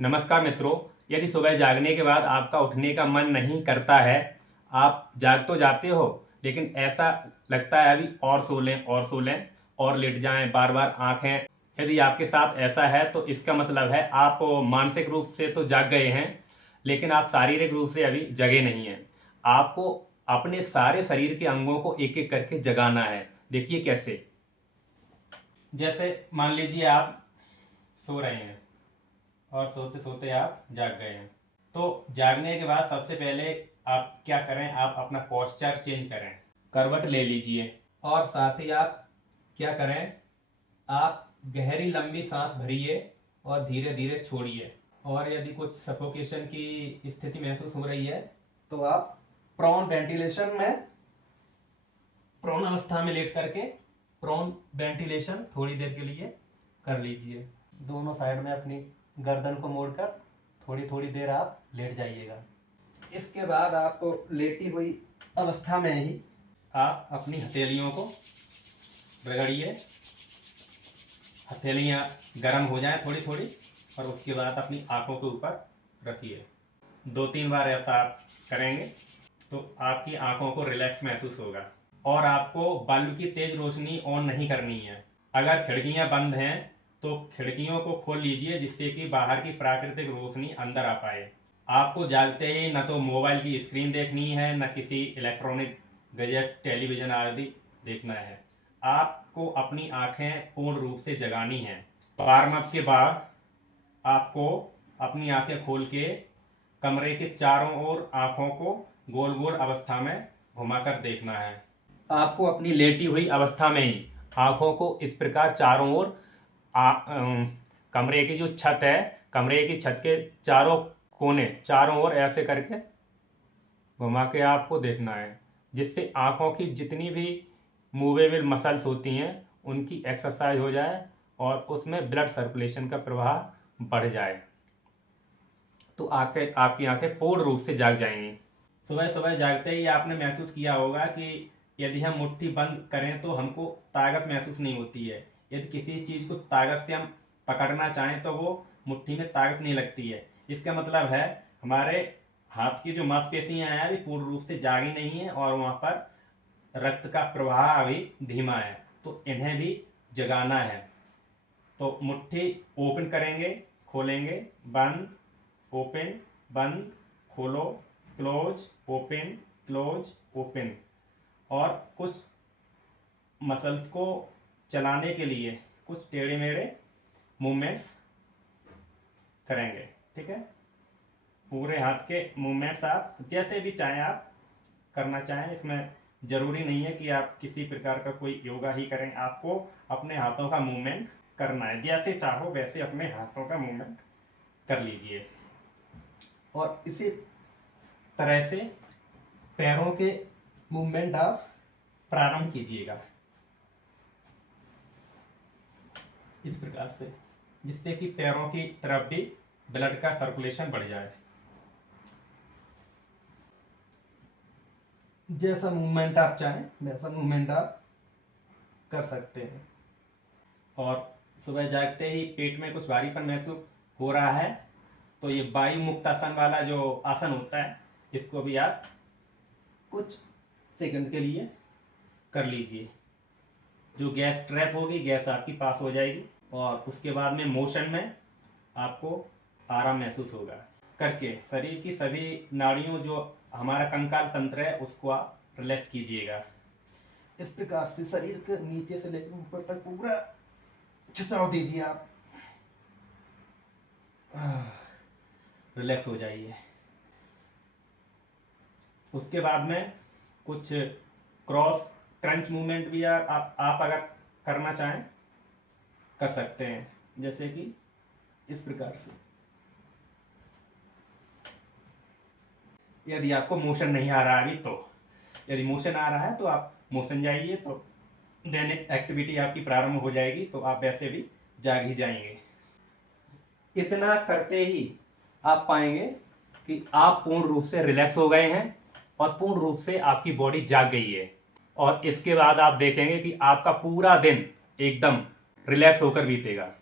नमस्कार मित्रों। यदि सुबह जागने के बाद आपका उठने का मन नहीं करता है, आप जाग तो जाते हो लेकिन ऐसा लगता है अभी और सो लें और सो लें और लेट जाएं, बार बार आंखें, यदि आपके साथ ऐसा है तो इसका मतलब है आप मानसिक रूप से तो जाग गए हैं लेकिन आप शारीरिक रूप से अभी जगे नहीं हैं। आपको अपने सारे शरीर के अंगों को एक एक करके जगाना है। देखिए कैसे। जैसे मान लीजिए आप सो रहे हैं और सोते सोते आप जाग गए हैं, तो जागने के बाद सबसे पहले आप क्या करें, आप अपना पोस्चर चेंज करें, करवट ले लीजिए और साथ ही आप क्या करें, आप गहरी लंबी सांस भरिए और धीरे धीरे छोड़िए। और यदि कुछ सफोकेशन की स्थिति महसूस हो रही है तो आप प्रोन वेंटिलेशन में, प्रोन अवस्था में लेट करके प्रोन वेंटिलेशन थोड़ी देर के लिए कर लीजिए। दोनों साइड में अपनी गर्दन को मोड़कर थोड़ी थोड़ी देर आप लेट जाइएगा। इसके बाद आपको लेटी हुई अवस्था में ही आप अपनी हथेलियों को रगड़िए। हथेलियां गर्म हो जाएं थोड़ी थोड़ी और उसके बाद अपनी आंखों के ऊपर रखिए। 2-3 बार ऐसा आप करेंगे तो आपकी आंखों को रिलैक्स महसूस होगा। और आपको बल्ब की तेज रोशनी ऑन नहीं करनी है। अगर खिड़कियां बंद हैं तो खिड़कियों को खोल लीजिए जिससे कि बाहर की प्राकृतिक रोशनी अंदर आ पाए। आपको जागते ही न तो मोबाइल की स्क्रीन देखनी है, न किसी इलेक्ट्रॉनिक गैजेट टेलीविजन आदि देखना है। आपको अपनी आंखें पूर्ण रूप से जगानी है। वार्म अप के बाद आपको अपनी आंखें खोल के कमरे के चारों ओर आंखों को गोल गोल अवस्था में घुमाकर देखना है। आपको अपनी लेटी हुई अवस्था में ही आंखों को इस प्रकार चारों ओर कमरे की जो छत है, कमरे की छत के चारों कोने, चारों ओर ऐसे करके घुमा के आपको देखना है, जिससे आंखों की जितनी भी मूवेबल मसल्स होती हैं उनकी एक्सरसाइज हो जाए और उसमें ब्लड सर्कुलेशन का प्रवाह बढ़ जाए, तो आपकी आंखें पूर्ण रूप से जाग जाएंगी। सुबह सुबह जागते ही आपने महसूस किया होगा कि यदि हम मुट्ठी बंद करें तो हमको ताकत महसूस नहीं होती है। यदि किसी चीज को ताकत से हम पकड़ना चाहें तो वो मुट्ठी में ताकत नहीं लगती है। इसका मतलब है हमारे हाथ की जो मांसपेशियां हैं अभी पूर्ण रूप से जागी नहीं है और वहां पर रक्त का प्रवाह अभी धीमा है, तो इन्हें भी जगाना है। तो मुट्ठी ओपन करेंगे, खोलेंगे, बंद, ओपन, बंद, खोलो, क्लोज, ओपन, क्लोज, ओपन। और कुछ मसल्स को चलाने के लिए कुछ टेढ़े मेढ़े मूवमेंट्स करेंगे। ठीक है, पूरे हाथ के मूवमेंट्स आप जैसे भी चाहें आप करना चाहें, इसमें जरूरी नहीं है कि आप किसी प्रकार का कोई योगा ही करें। आपको अपने हाथों का मूवमेंट करना है, जैसे चाहो वैसे अपने हाथों का मूवमेंट कर लीजिए। और इसी तरह से पैरों के मूवमेंट आप प्रारंभ कीजिएगा इस प्रकार से, जिससे कि पैरों की तरफ भी ब्लड का सर्कुलेशन बढ़ जाए। जैसा मूवमेंट आप चाहें वैसा मूवमेंट आप कर सकते हैं। और सुबह जागते ही पेट में कुछ भारीपन महसूस हो रहा है तो ये वायु मुक्तासन वाला जो आसन होता है इसको भी आप कुछ सेकंड के लिए कर लीजिए। जो गैस ट्रैप होगी, गैस आपकी पास हो जाएगी और उसके बाद में मोशन में आपको आराम महसूस होगा। करके शरीर की सभी नाड़ियों, जो हमारा कंकाल तंत्र है, उसको आप रिलैक्स कीजिएगा। इस प्रकार से शरीर के नीचे से लेकर ऊपर तक पूरा खिंचाव दीजिए आप। रिलैक्स हो जाइए। उसके बाद में कुछ क्रॉस क्रंच मूवमेंट भी आप अगर करना चाहें कर सकते हैं, जैसे कि इस प्रकार से। यदि आपको मोशन नहीं आ रहा अभी, तो यदि मोशन आ रहा है तो आप मोशन जाइए, तो दैनिक एक्टिविटी आपकी प्रारंभ हो जाएगी, तो आप वैसे भी जाग ही जाएंगे। इतना करते ही आप पाएंगे कि आप पूर्ण रूप से रिलैक्स हो गए हैं और पूर्ण रूप से आपकी बॉडी जाग गई है। और इसके बाद आप देखेंगे कि आपका पूरा दिन एकदम रिलैक्स होकर बीतेगा।